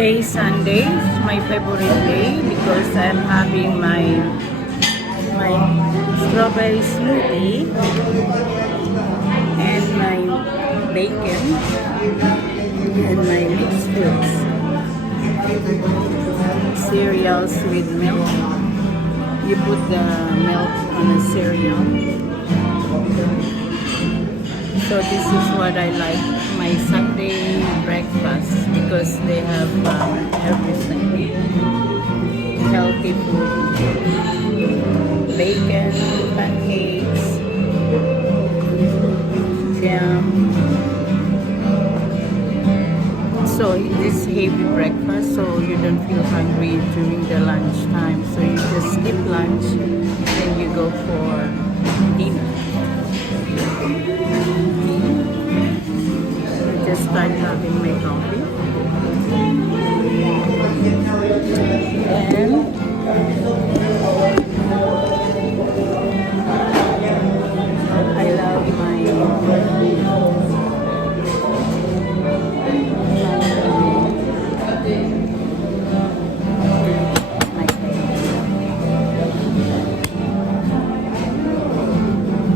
Today is Sunday, it's my favorite day because I'm having my strawberry smoothie and my bacon and my mixed fruits, cereals with milk. You put the milk on the cereal. So this is what I like, my Sunday breakfast, because they have everything. Healthy food, bacon, pancakes, jam. So this heavy breakfast, so you don't feel hungry during the lunch time. So you just skip lunch and you go for dinner. Just start having my coffee, and I love my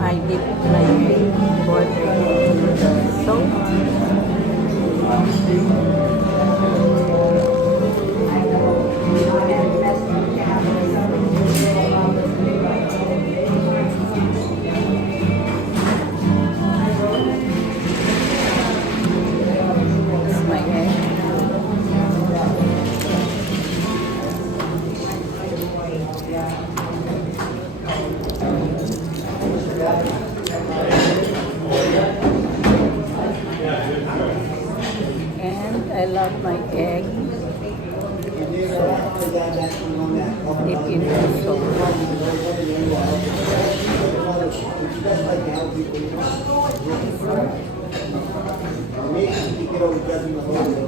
I dip my border into the soap. That's my egg. And I love my egg. Dip into soap.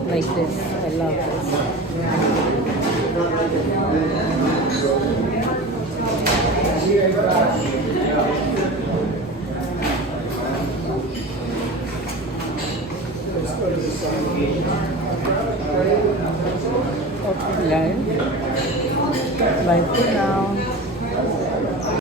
Like this. I love this. Okay, guys. Bye for now.